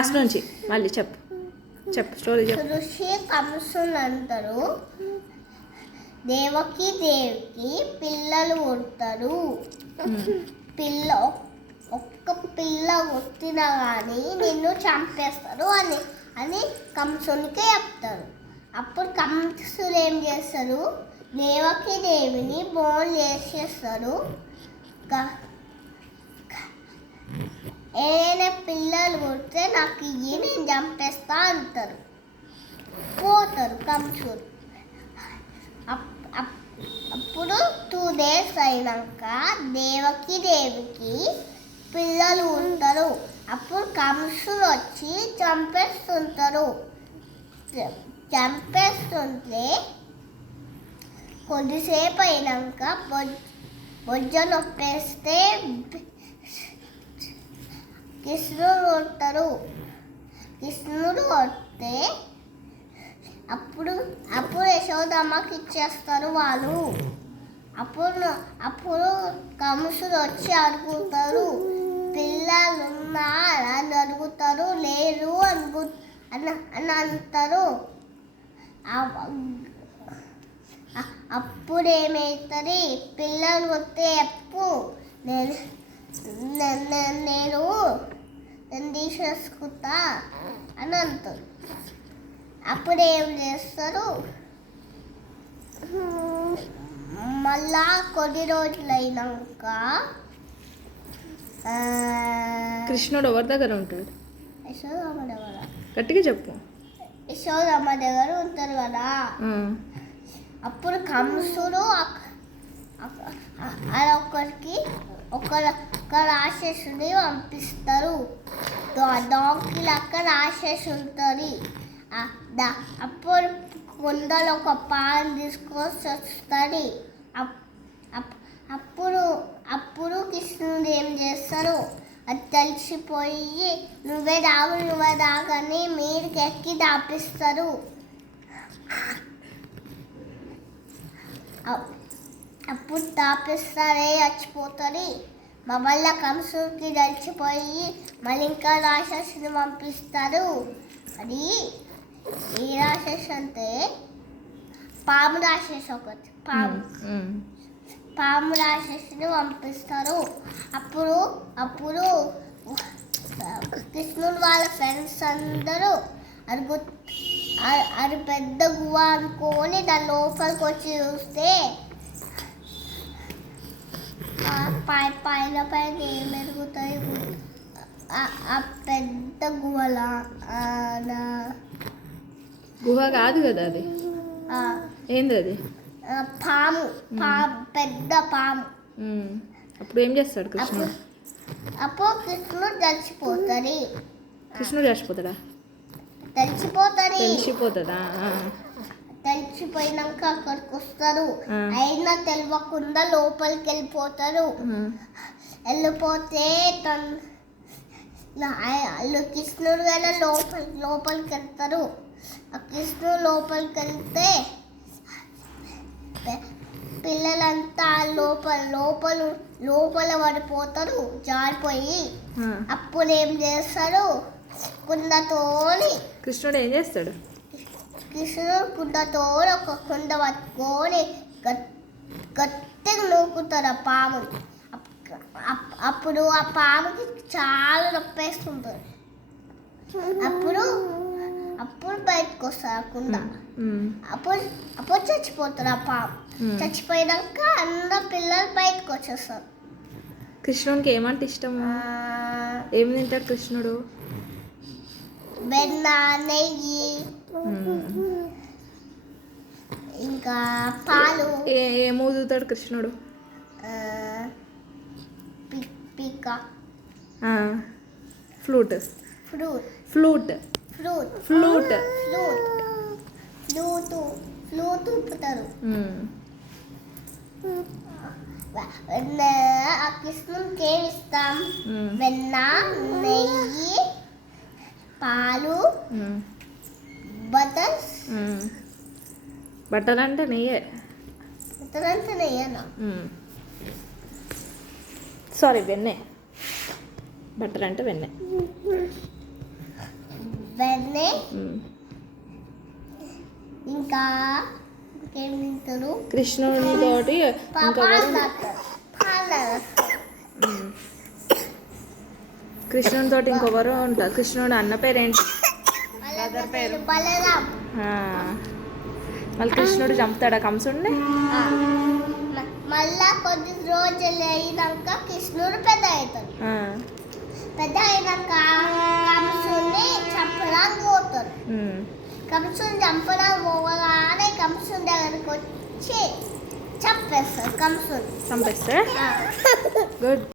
First నుంచి మళ్ళీ చెప్పు స్టోరీ చెప్పు. ఋషి కంసులందరూ దేవకి దేవికి పిల్లలు పుడతారు. ఒక్క పిల్ల పుట్టినా కానీ నిన్ను చంపేస్తారు అని కంసునికి చెప్తారు. అప్పుడు కంసులు ఏం చేస్తారు, దేవకి దేవిని బోన్ చేసేస్తారు. ఏదైనా పిల్లలు పుడితే నాకు ఇయ్యి, నేను చంపేస్తా అంటారు. పోతారు కంసులు. అప్పుడు 2 days అయినాక దేవకి దేవికి పిల్లలు ఉంటారు. అప్పుడు కంసులు వచ్చి చంపేస్తుంటారు. చంపేస్తుంటే కొద్దిసేపు అయినాక బొజ్జ నొప్పేస్తే కృష్ణుడు ఉంటారు. కృష్ణుడు వస్తే అప్పుడు యశోదమ్మకి ఇచ్చేస్తారు వాళ్ళు. అప్పుడు కంసులు వచ్చి అడుగుతారు, పిల్లలున్నారా అని అడుగుతారు. లేరు అని అంటారు. అప్పుడు ఏమవుతుంది, పిల్లలు వస్తే నేను తీసేసుకుంటా అని అంటారు. అప్పుడు ఏం చేస్తారు, మళ్ళా కొన్ని రోజులైనాక కృష్ణుడు ఎవరి దగ్గర ఉంటాడు? యశోదమ్మ దగ్గర. గట్టిగా చెప్పు. యశోదమ్మ దగ్గర ఉంటారు కదా. అప్పుడు కంసుడు ఒక రాక్షసుని పంపిస్తారు. డాంకి లెక్క రాక్షసు ఉంటుంది. అప్పుడు కొండలో ఒక పాలు తీసుకొని వస్తుంది. అప్పుడు కృష్ణుడు ఏం చేస్తారు, అది తెలిసిపోయి నువ్వే దాగని మీరుకి ఎక్కి దాపిస్తారు. అప్పుడు దాపిస్తారే చచ్చిపోతుంది. మళ్ళీ కంసుకి తెలిసిపోయి మళ్ళీ ఇంకా రాక్షసుని పంపిస్తారు. అది ఏ రాక్షసు అంటే పాము రాక్షసు. ఒకటి పాము రాక్షసుని పంపిస్తారు. అప్పుడు కృష్ణుడు వాళ్ళ ఫ్రెండ్స్ అందరూ అది పెద్ద గుహ అనుకొని దాని లోపలికి వచ్చి చూస్తే పైన ఏం ఎరుగుతాయి, ఆ పెద్ద గుహ కాదు కదా అది. ఏంది అది? పాము, పెద్ద పాము. అప్పుడు ఏం చేస్తాడు కృష్ణుడు? అప్పుడు కృష్ణుడు చచ్చిపోతుంది. కృష్ణుడు చచ్చిపోతాడా? తెలిసిపోతుందా? తెలిసిపోయినాక అక్కడికి వస్తారు. అయినా తెలియకుండా లోపలికి వెళ్ళిపోతారు. వెళ్ళిపోతే కృష్ణుడు కదా లోపలికి వెళ్తారు. కృష్ణుడు లోపలికి వెళ్తే పిల్లలంతా లోపల పడిపోతారు జారిపోయి. అప్పుడు ఏం చేస్తారు, కుండతోని కృష్ణుడు ఏం చేస్తాడు? కృష్ణుడు కుండతో ఒక కుండ పట్టుకొని గట్టిగా నూకుతారు ఆ పాముని. అప్పుడు ఆ పాముకి చాలా నొప్పేస్తుంటుంది. అప్పుడు బయటకు వస్తారు ఆ కుండ. అప్పుడు చచ్చిపోతారు ఆ పాము. చచ్చిపోయాక అందరు పిల్లలు బయటకు వచ్చేస్తారు. కృష్ణునికి ఏమంటే ఇష్టము? ఏం తింటాడు కృష్ణుడు? వెన్న, నెయ్యి, ఇంకా పాలు. ఏం ఊదుతాడు కృష్ణుడు? పిక్క, flute fruit flute fruit flute flute ఊపుతారు. ఆ కృష్ణునికి ఏమి ఇస్తాం? వెన్న, నెయ్యి, పాలు, బట్టలు అంటే నెయ్యే. సారీ, వెన్నే. బట్టలు అంటే వెన్నే. వెన్నే ఉమ్. ఇంకా ఇంకేం తింటారు కృష్ణుని తోటి ఇంకొకరు పాలు తాగుతారు ఉమ్. కృష్ణుని తోటి ఇంకొకరు ఉంటారు. కృష్ణుడు అన్న పేరేంటి? వాళ్ళ పేరు బలరాం. ఆ. మళ్ళీ కృష్ణుడు చంపుతాడా కంసుడిని? మళ్ళా కొద్ది రోజులు అయినాక కృష్ణుడు పెద్ద అవుతాడు. ఆ. పెద్ద అయినాక కంసుని చంపడానికి పోతాడు. ఉమ్. కంసుని చంపడానికి పోగానే కంసుని దగ్గరికి వచ్చి చంపేస్తాడు కంసుని. చంపేస్తే గుడ్.